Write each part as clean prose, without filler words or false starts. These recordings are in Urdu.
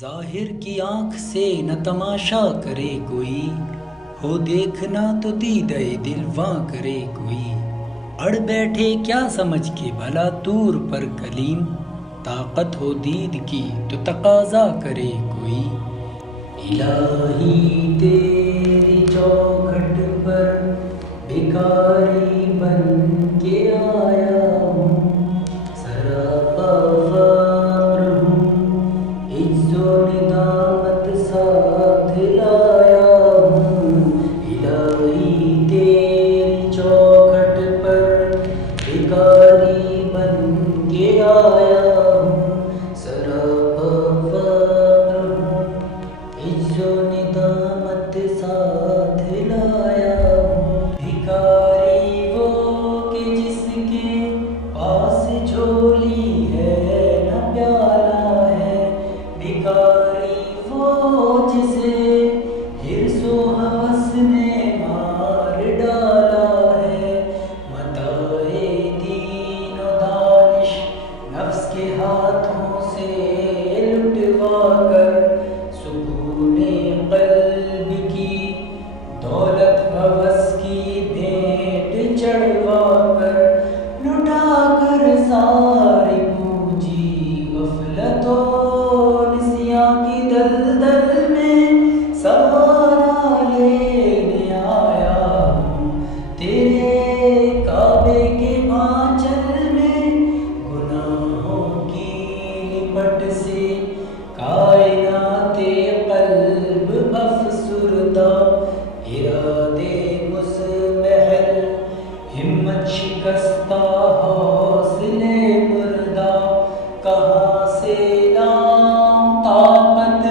ظاہر کی آنکھ سے نہ تماشا کرے کوئی، ہو دیکھنا تو دیدہ دل واں کرے کوئی۔ اڑ بیٹھے کیا سمجھ کے بھلا طور پر کلیم، طاقت ہو دید کی تو تقاضا کرے کوئی۔ الہی تیری چوکھٹ پر بھکاری بن کے آیا ہوں، سراپا فقر ہوں، عجز و ندامت ساتھ لایا ہوں۔ الہی تیری چوکھٹ پر بھکاری بن کے آیا ہوں، سراپا فقر ہوں، عجز و ندامت ساتھ لایا ہوں۔ بھکاری وہ کہ جس کے پاس جھولی ہے نہ پیالہ ہے، بھکاری وہ جسے حرص و ہوس نے مار ڈالا ہے۔ متاع دین و دانش نفس کے ہاتھوں سے لٹوا کر، سکون قلب کی دولت ہوس کی بھیٹ چڑھوا کر، لٹا کر ساری پونجی غفلت و نسیاں کی دلدل میں سہارا لینے آیا ہوں۔ تیرے کعبے کے آنچل میں گناہوں کی لپٹ سے کائنات قلب افسردہ، ارادے مضمحل ہمت شکستہ حوصلے مردہ، کہاں سے لام طاقت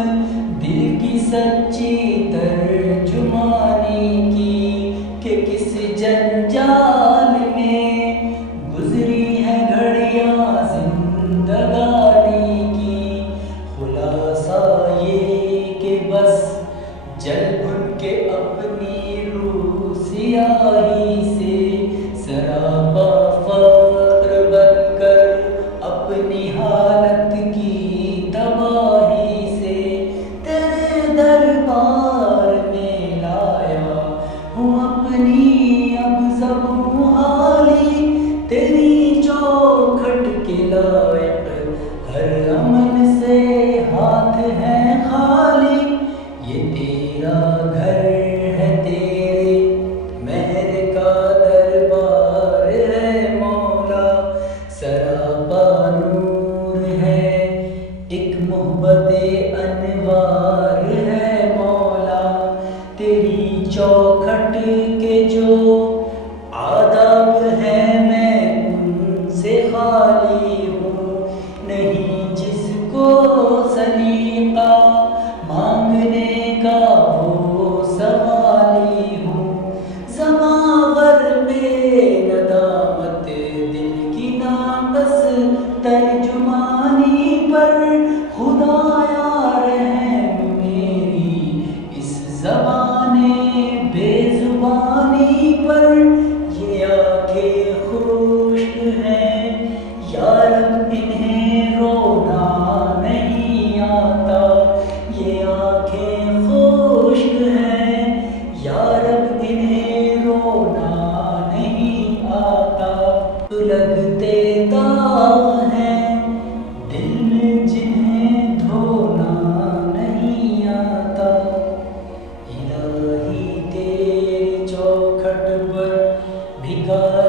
دل کی سچی ترجمانی کی، کہ کس جنجال میں گزری ہے گھڑیاں زندگانی کی۔ خلاصہ یہ کہ بس جل بھن کے اپنی روح سیاہی سے، سراپا فقر بن کر اپنی حالت کی تباہی سے، تیرے دربار میں لایا ہوں اپنی اب زبوں حالی، تیری چوکھٹ کے لائق ہر عمل سے ہاتھ ہے خالی۔ یہ تیرا گھر ہے، تیرے مہر کا دربار ہے مولا، سراپا نور ہے، ایک محبت انوار ہے مولا۔ تیری چوکھٹ کے جو آداب ہیں میں ان سے خالی ہوں، نہیں جس کو سلیقہ مانگنے کا وہ سوالی ہوں۔ زماور بے ندامت دل کی ناقص ترجمانی پر، خدایا رحم میری اس زبان بے زبانی پر۔ یہ آنکھیں خشک ہیں یا رب انہیں رونا نہیں آتا، یہ آنکھیں خشک ہیں یا رب انہیں رونا نہیں آتا۔ لگتے داغ ہیں دل میں جنہیں دھونا نہیں آتا۔ الہی تیری چوکھٹ پر بھکاری